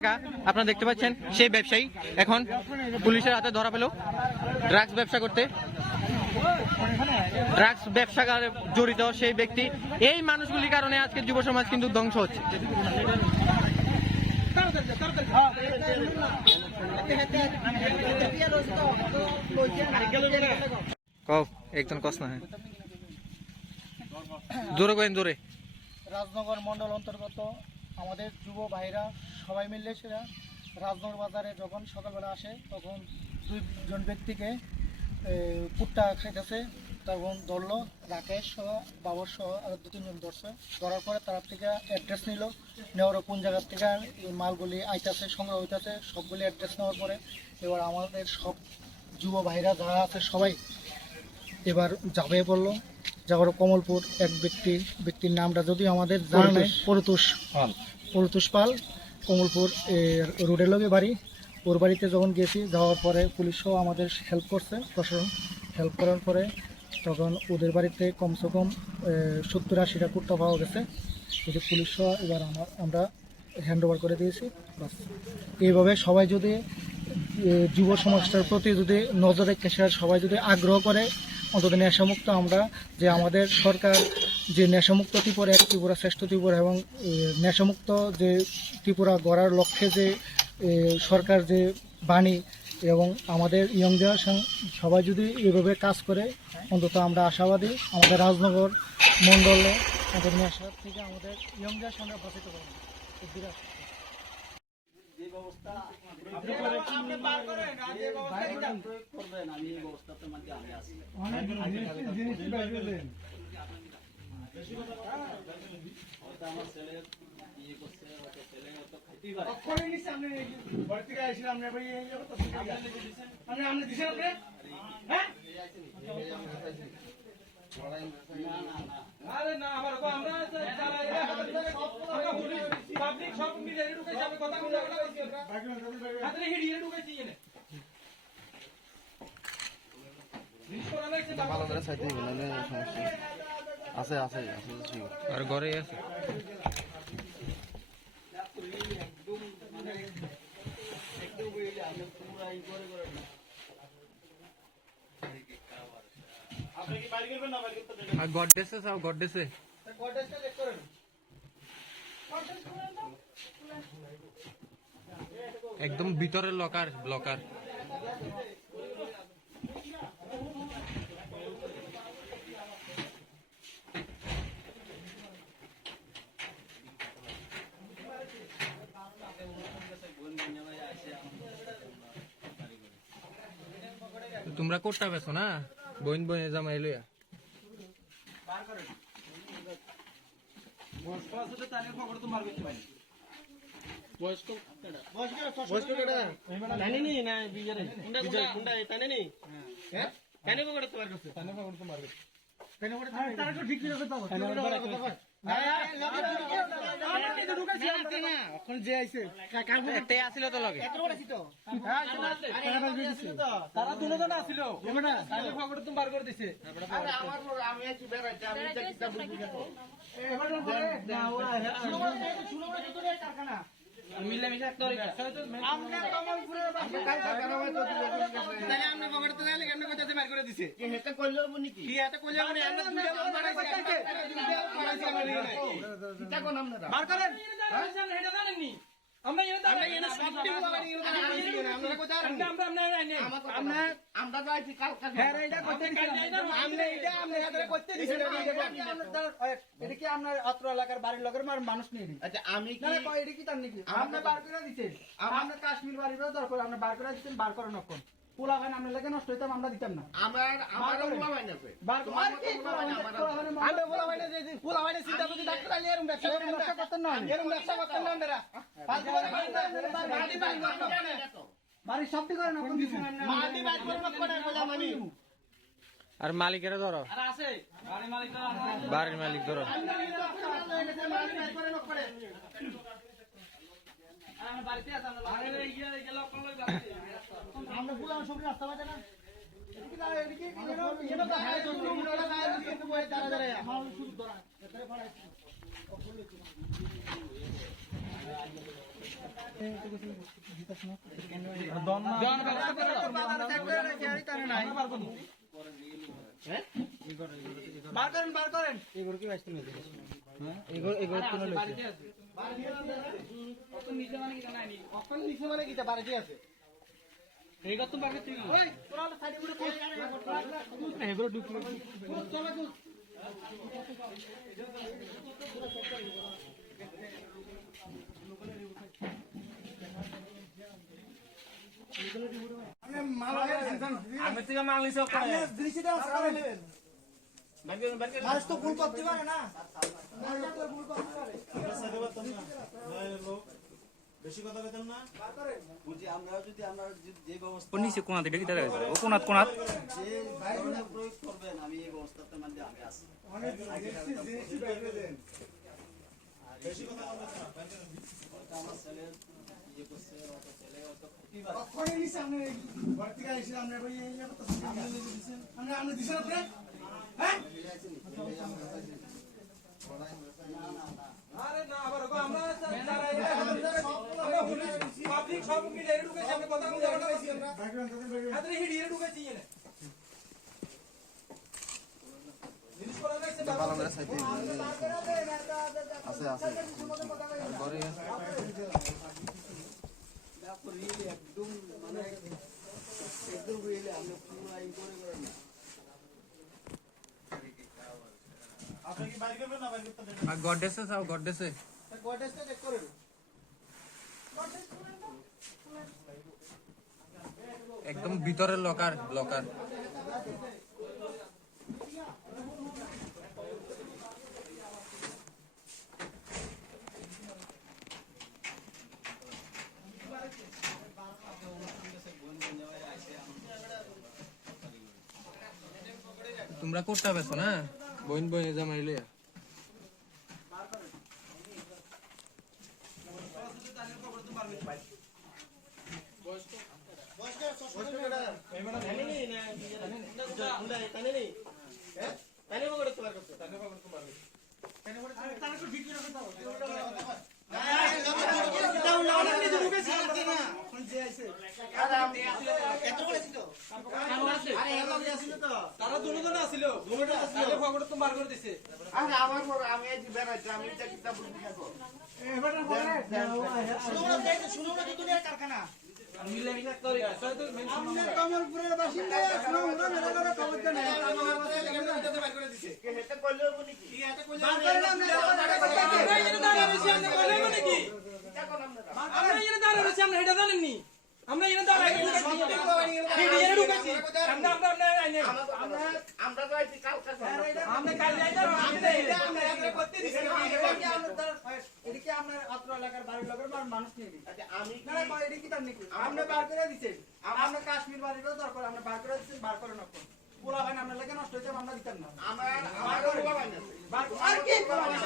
আপনারা দেখতে পাচ্ছেন সেই ব্যবসায়ী এখন পুলিশের হাতে ধরা পেল ড্রাগস ব্যবসা করতে। ড্রাগস ব্যবসা জড়িত সেই ব্যক্তি। এই মানুষগুলির কারণে আজকে যুব সমাজ কিন্তু ধ্বংস হচ্ছে। একজন কস না জোরে করেন জোরে। রাজনগর মন্ডল অন্তর্গত আমাদের যুব ভাইরা সবাই মিলে সেরা রাজনগর বাজারে যখন সকালবেলা আসে তখন দুইজন ব্যক্তিকে কুট্টা খাইতেছে, তখন ধরলো রাকেশ সহ বাবর সহ আর দু তিনজন ধরছে। ধরার পরে তার থেকে অ্যাড্রেস নিল, নেওয়ার কোন জায়গার থেকে এই মালগুলি আইতেছে সংগ্রহ হইতেছে সবগুলি অ্যাড্রেস নেওয়ার পরে এবার আমাদের সব যুব ভাইরা যারা আছে সবাই এবার ঝাঁপিয়ে পড়লো। যাবার কমলপুর এক ব্যক্তির নামটা যদিও আমাদের জানা নেই, পরতুষ পাল, কমলপুর রোডের লগে বাড়ি। ওর বাড়িতে যখন গেছি, যাওয়ার পরে পুলিশও আমাদের হেল্প করছে, প্রশাসন হেল্প করার পরে তখন ওদের বাড়িতে কমসে কম 70-80টা কুট্টা পাওয়া গেছে। যদি পুলিশও এবার আমরা হ্যান্ড ওভার করে দিয়েছি। বাস এইভাবে সবাই যদি যুব সমাজটার প্রতি যদি নজর রেখে সবাই যদি আগ্রহ করে অন্তত নেশামুক্ত আমরা যে আমাদের সরকার যে নেশামুক্ত ত্রিপুরা এক ত্রিপুরা শ্রেষ্ঠ ত্রিপুরা এবং নেশামুক্ত যে ত্রিপুরা গড়ার লক্ষ্যে যে সরকার যে বাণী এবং আমাদের ইয়ং জেনারেশন সবাই যদি এভাবে কাজ করে অন্তত আমরা আশাবাদী আমাদের রাজনগর মণ্ডলে আমাদের নেশার থেকে আমাদের ইয়ং জেনারেশনরা বাঁচিত পারবে। আর ঘরে আছে গডেসে সব গডেসে একদম ভিতরের ব্লকার তোমরা কোটটা বেছো না বইন জামাই লইয়া মানুষ নেই। আমি কি তার নাকি আপনি বার করে দিচ্ছেন, আপনার কাশ্মীর বাড়ির দরকার আপনি বার করে দিচ্ছেন, বার করেন নকল পোলা ভাই আমরা লেগে নষ্ট হইতাম আমরা দিতাম না। আর মালিকেরা ধরো বাড়ির মালিক ধরো আমরা পুরানো সব রাস্তা পাই না এদিকে এদিকে বার করেন আমি থেকে মাল নিছ মানুষ তো ভুল করতে পারে না, ভুল করতে পারে। বেশি কথা কইতাম না বুঝি আমরা যদি যে ব্যবস্থা নিচে কোনাতে এটা কি দাঁড়া গেছে ও কোনাত যে ধরনের প্রয়োগ করবেন আমি এই ব্যবস্থাতে মধ্যে আমি আছি বেশি কথা বলবেন না আমার ছেলে ইয়ে করছে অত ছেলে অত ক্ষতি পারে কখনই নিছে আপনি ভর্তি গাইছেন আপনি ভাই এই কথা আপনি দিছেন আপনি দিছেন আপনি হ্যাঁ আরে না আবার আমরা পাবলিক সব মিলে ঢুকেছি আমরা কথা বলতে পারছি আমরা আদরে হিড়িয়ে ঢুকেছি এনে জিনিস করা গেছে পালনের সাইতে আছে আছে ঘরে দেখো রিয়েলি একদম মানে একদম রিয়েলি আমরা পুরো আইন করে না আপনি কি বাইরে করবেন না বাইরে করতে দেন গডেসে যাও গডেসে গোটেসটা চেক করে একদম ভিতরের লকার তোমরা কোটটা বেছো না বইন জামাইলে তারা দুজন আছিল তাহলে খবর তো বার করে দিছে কারখানা মিলে মিলে করে আসলে তো মেন আপনি কমলপুরের বাসিন্দা শুনো না মেরে করে খবর দেন বার করে দিছে আমরা এখানে দাঁড়িয়ে রয়েছি আপনি বলেন মানে কি আমরা এখানে দাঁড়া রয়েছি আমরা এটা জানেননি আমরা এখানে দাঁড়া হিড়িয়ে ঢুকেছি আমরা আইনে আমরা তো আইছি কালকে আমরা কাল যাইতাম আমরা এটা করতে দিছি এদিকে আপনার অত্র এলাকার বাড়ির লোকের মানুষ নিয়ে দিই আমি না এদিকে কি তার নাকি আপনি বার করে দিচ্ছেন আমরা কাশ্মীর বাড়িরও দরকার আমরা বার করে দিচ্ছেন বার করে নকল পোলা ভাই আপনার লাগে নষ্ট হইছে আমরা দিতাম না আমার পোলা ভাই না আর কি পোলা ভাই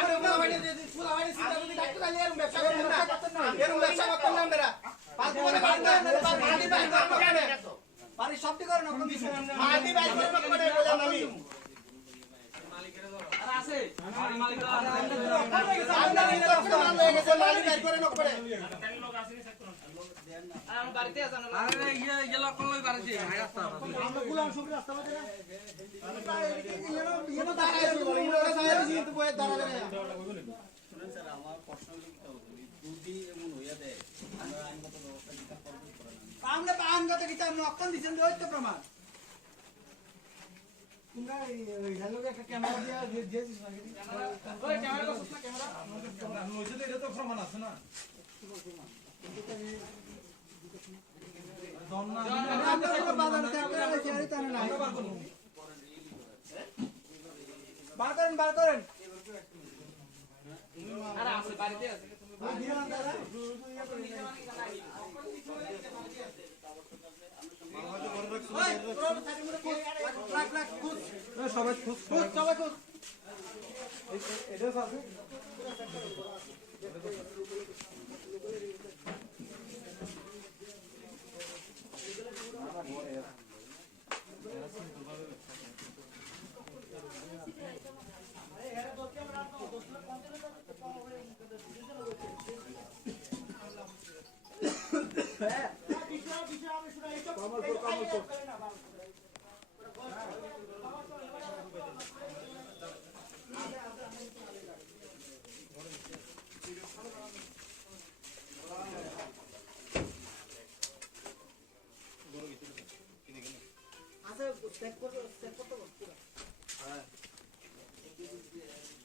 আমি পোলা ভাই দিছি পোলা ভাই সিস্টেম যদি ডাক্তার আলি এরম ব্যবসা করতেন না এরম ব্যবসা করতেন না আমরা পাঁচ করে বার করে মাটি বাই করে বাড়ি সবটি করে নকল দিছেন মাটি বাই করে নকল করে বললাম আমি আছে মালিকরা বাড়িতে আছে আরে ইয়ে লক্ষণ লই বাড়িতে হাই রাস্তা আমরা গুলাম সব রাস্তা বাজে না শুনেন স্যার আমার প্রশ্ন যদি এমন হইয়া দেয় আমরা আইনগত ব্যবস্থা দিতে পারবো আমরা আইনগত কিছু আমরা অক্ষণ দিচ্ছেন ওই তো প্রমাণ তোমরা এই হ্যালোকে একটা ক্যামেরা দিয়ে দিয়েছিস না ওই ক্যামেরা করছিস না ক্যামেরা নইছে এটা তো প্রমাণ আছে না বার করেন আরে আছে বাড়িতে আছে সবাই খুশ সবাই খুশ এটা আছে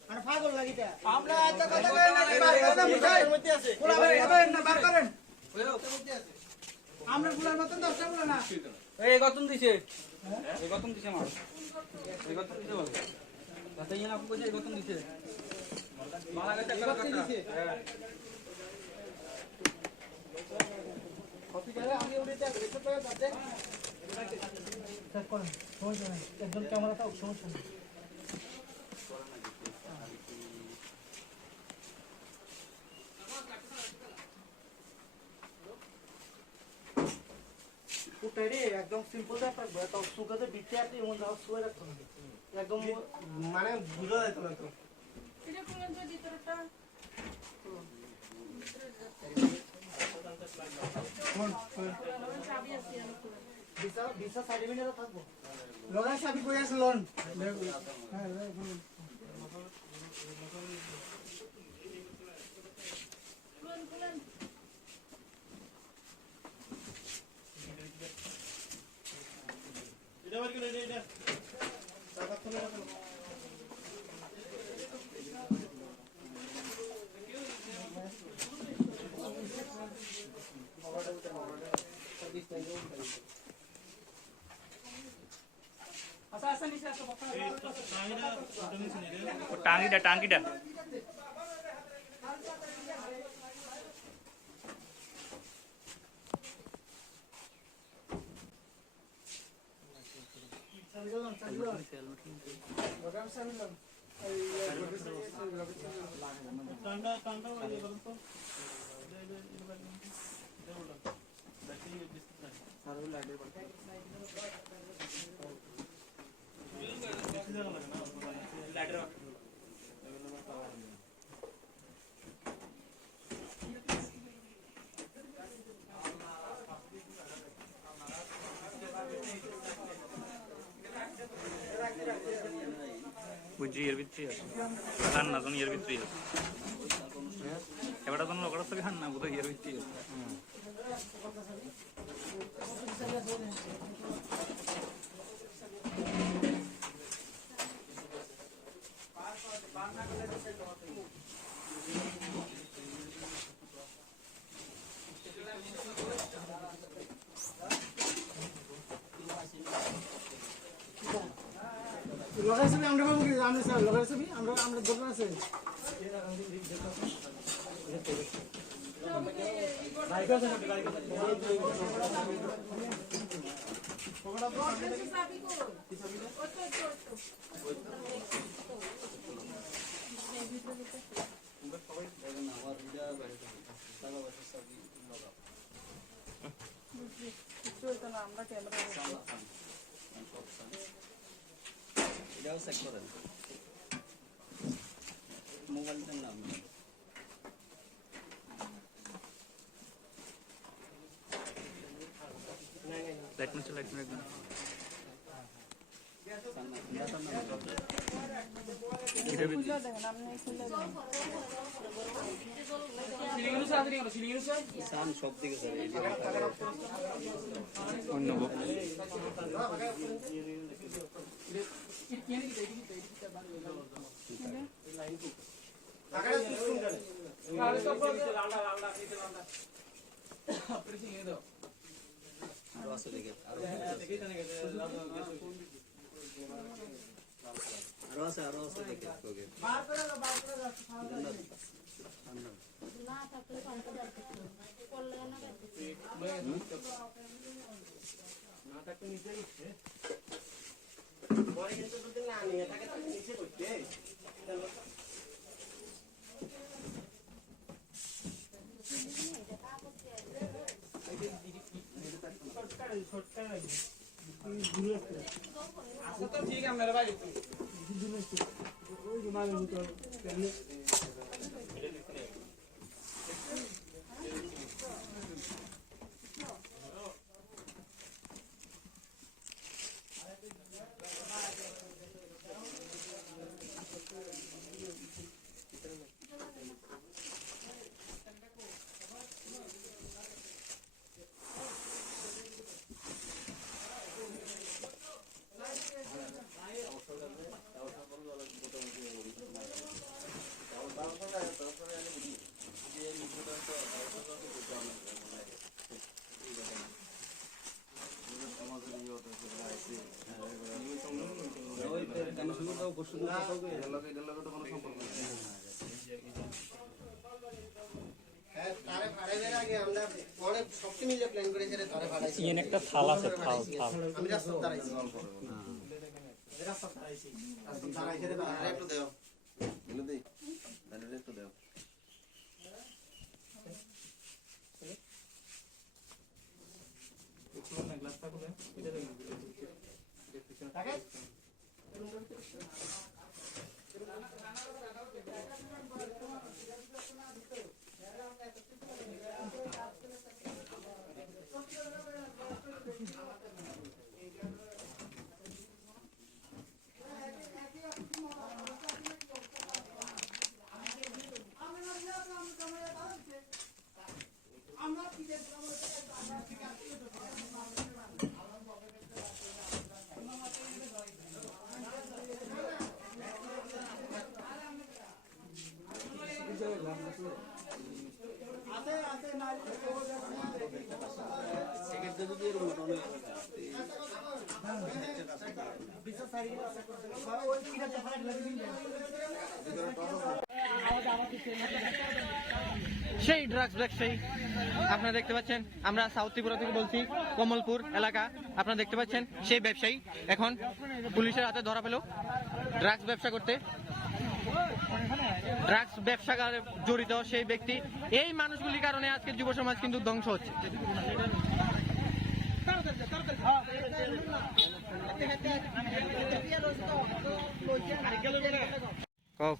মানে পাগল লাগিটা আমরা এত কথা বলেন না, বার করেন না, বুঝাই। পোলা ভাই খাবেন না, বার করেন। আমরা পোলার মতন 10টা পোলা না। এই গতম দিছে এই গতম দিছে আমার এই গতম দিছে বলে তাতে ইনা কইছে এই গতম দিছে মালা গেছে একটা কাটা কপি করে আমি উড়িতে আসি, এসব করে যাচ্ছে। চেক করেন সমস্যা নেই একজন ক্যামেরাটা সমস্যা নেই পুটাইরে একদম সিম্পল রাখবো তো সুগাতে বিতে আছে এমন দাও সুগার রাখতে হবে একদম মানে বুঝা যায় তো তো এটা কোন ভিতরটা চাবি আছে বিসা বিসা সাইড মিনিটে থাকবো লগা সাবি কই আছে লন। আচ্ছা আচ্ছা নিচে আসো টাঙ্গিটা সাবি লন, সাবি লন। লগা সাবি লন। এই বুঝছি এর ভিতরে আছে খান না জানি এর ভিতরে আছে এবারে তো লোকরা সবই খান না বুঝো এর ভিতরে আছে লগা সাবি আমরা বাবু কি আমরা স্যার লগা সাবি আমরা দোকান আছে। চাবি কো আমরা ক্যামেরা এটাও চেক করেন মোবাইলটার নাম লাইট में एकदम এটা ভিতরে দেখেন আপনি খুলে দেন সিলিংনু সাথে নিও সিলিংনু সাথে সান সব দিকে স্যার অন্য বক্স আরে সব লালডা নিতে লালডা প্রেসিং এ দাও আরো আছে দেখে আরো আছে দেখে ওকে বার করে দাও, বার করে দাও। না থাকলে পাল্টা দরকার করলে না তো ঠিক আছে মেরে ভাই হ্যাঁ তারে ভাড়াইবার আগে আমরা অনেক শক্তি মিলে প্ল্যান করে এখানে তারে ভাড়াইছি ইয়েন একটা থাল আছে থাল থাল আমি রাস্তা দাঁড়াইছি রাস্তা দাঁড়াইছি রাস্তা দাঁড়াইছে রে একটু দেও এনে দেই দাঁড়ালে একটু দেও আছে আছে না সেক্ষেত্রে যদি এরকম ঘটনা সেই ড্রাগস ব্যবসায়ী আপনারা দেখতে পাচ্ছেন, আমরা সাউথ ত্রিপুরা থেকে বলছি, কমলপুর এলাকা। আপনারা দেখতে পাচ্ছেন সেই ব্যবসায়ী এখন পুলিশের হাতে ধরা পেল ড্রাগস ব্যবসা করতে। ড্রাগস ব্যবসা জড়িত সেই ব্যক্তি। এই মানুষগুলির কারণে আজকে যুব সমাজ কিন্তু ধ্বংস হচ্ছে। কও